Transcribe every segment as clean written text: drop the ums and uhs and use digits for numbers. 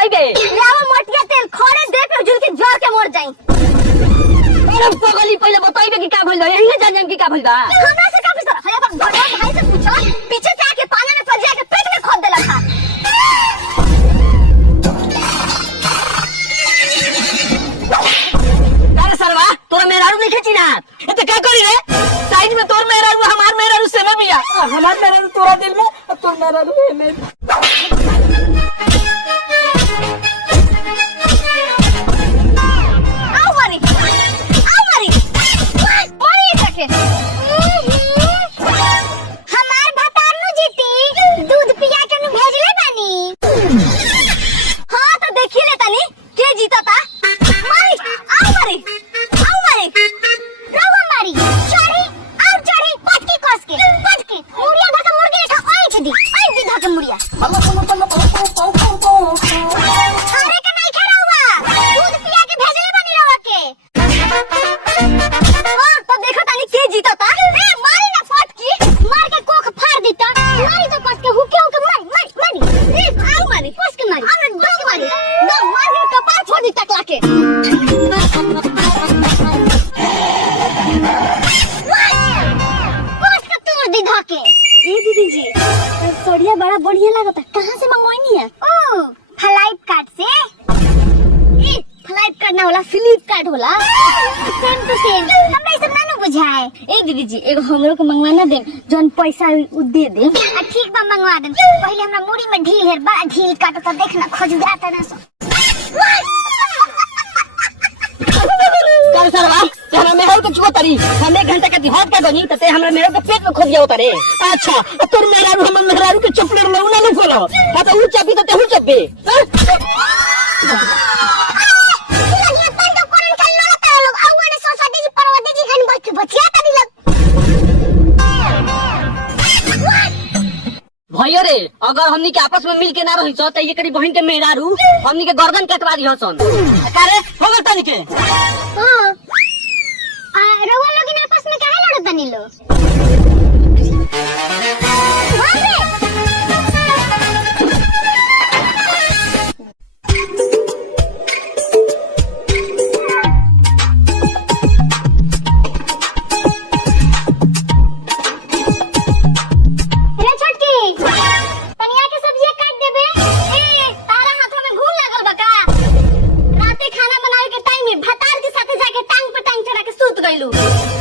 बताइबे। लावा मोटिया तेल खड़े दे पे जुल के जोर के मर जाई। अरे पगली पहले बताइबे कि का भइल बा, यही ना जान कि का भइल बा। हमरा से का पूछता है अपन भगवान भाई से पूछो, पीछे से आके पानी में फंस जाके पेट में खोद देला था। अरे सरवा तोरा मेहरारू नहीं खींची ना, ए तो क्या करी रे? साइड में तोर मेहरारू हमार मेहरारू से ना बिया, हमार मेहरारू तोरा दिल में और तोर मेहरारू ए में। आओ मारी जाके। हमार भतारनु जीती दूध पिया के नु भेजले बानी। हां तो देखिए ले तनी के जीता था। मारी रवा मारी चढ़ी पटकी कस के मुड़िया धके मुर्गी लेखा ओइ दी धके मुड़िया। अरे के नहीं खरवा दूध पिया के भेजले बानी रवा के। हां तो देखो तनी के जीता था। ए मारी ना पटकी मार के कोख फाड़ दीता। मारी तो कस के हुके मारी ए आओ मारी कस के मारी अरे दो मारी के कपार फोड़ दी तकला के। ए दीदी जी सोडिया बड़ा बढ़िया लगता, कहाँ से मंगवाई है? ओ फ्लिपकार्ट से। ए फ्लिपकार्ट ना होला फ्लिपकार्ट होला, सेम टू सेम। हमरा ई सब ना बुझाए। ए दीदी जी एगो हमरो को मंगवाना दे, जौन पैसा उ दे दे। आ ठीक बा मंगवा दे। पहले हमरा मुड़ी में ढील है, बड़ा ढील काटो तो देखना खजुआता ना सो। कर सरवा हमरा मेहरारू के चुआ तरी, हम 1 घंटा का हाथ का बनी तते हमरा मेहरारू के पेट में खोद दिया उतारे। अच्छा तोर मेहरारू हमर मेहरारू के चपले में उना न खोलो, हां तो उ चाबी तते हु चबे। भैया रे अगर हमनी के आपस में मिल के ना रही तो ये करी बहन के मेहरारू हमनी के गर्दन कटवा दी हसन। कारे हो गल तनी के। हां रवा लोग इन आपस में काहे लड़त तनी लो?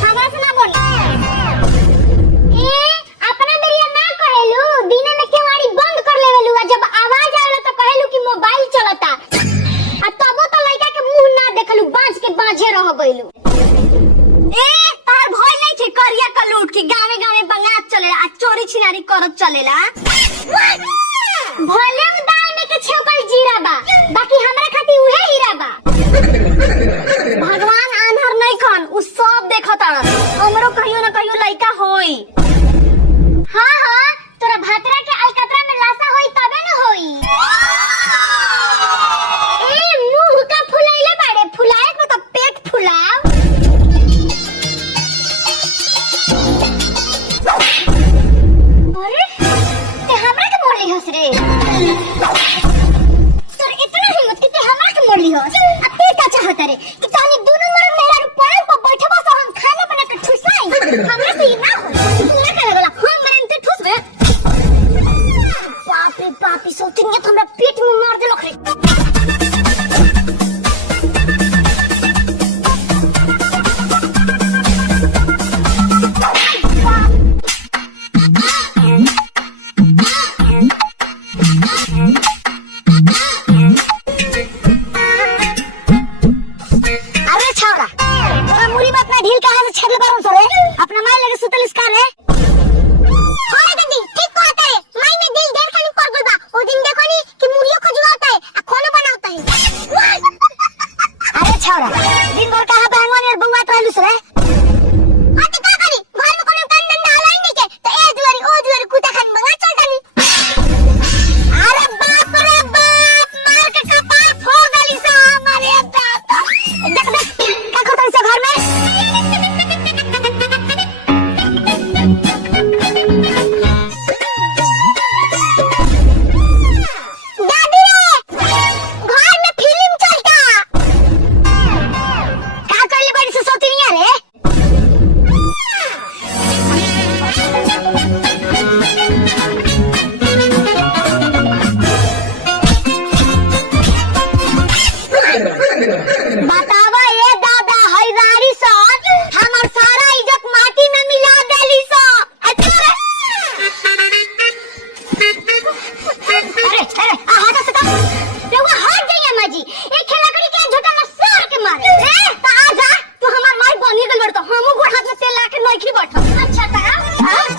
हमरा से ना बोल। ए अपना दरिया ना कहेलू, दिन में केवाड़ी बंद कर लेवेलू, जब आवाज आवेला तो कहेलू कि मोबाइल चलता, आ तबो तो लइका के मुंह ना देखलू, बांझ के बांझे रह गइलू। ए तार भय नहीं थे करिया कलूट की गावे गावे बंगात चलेला आ चोरी छिनारी करत चलेला। भले उ दाल में के छेकल जीरा बा, बाकी हमरा खातिर उहे हीरा बा। भगवान आन्हर नहीं खन, उ सब देखता, हमरो कहियो ना कहियो लइका होई। हां हां तोरा भातरा के अलकतरा में लाशा होई तबे न होई। ए मुंह का फुलाइले बाड़े, फुलाए को तो पेट फुलाव। अरे ते हमरा के मोरली हस रे। तोर इतना हिम्मत कि ते हमरा के मोरली हस। अब ते का चाहत रे कि तानी दोनों मरद मेहरारू पलंग पर बैठबा तो हम खाना बना के ठुसाई। हमरा से ई ना हो, तू ना करे वाला हम मरन ते ठुस बे। बाप रे बाप, ई सोतिन के हमरा पेट में मार देलक रे। ढील कहां से छेदले बारन सरे अपना माई लगे सुतलिस का रे। हां दीदी ठीक कहता है, माई में दिल ढेर खानी पड़ गइल बा। ओ दिन देखो नी कि मुड़ियो खजुआता है आ खाना बनाता है। अरे छौरा दिन भर कहां बैंगन और बउआ रहलुस रे। हां त का करी, घर में कोनो काम धंधा हलाई नहीं के त ए दुआरी ओ दुआरी कुत्ता खान मंगा चलता नी। अरे बाप रे बाप, मार के कपार फोड़ देली सा हमारे बाप। देख देख का करता है घर में। बैठो अच्छा तारा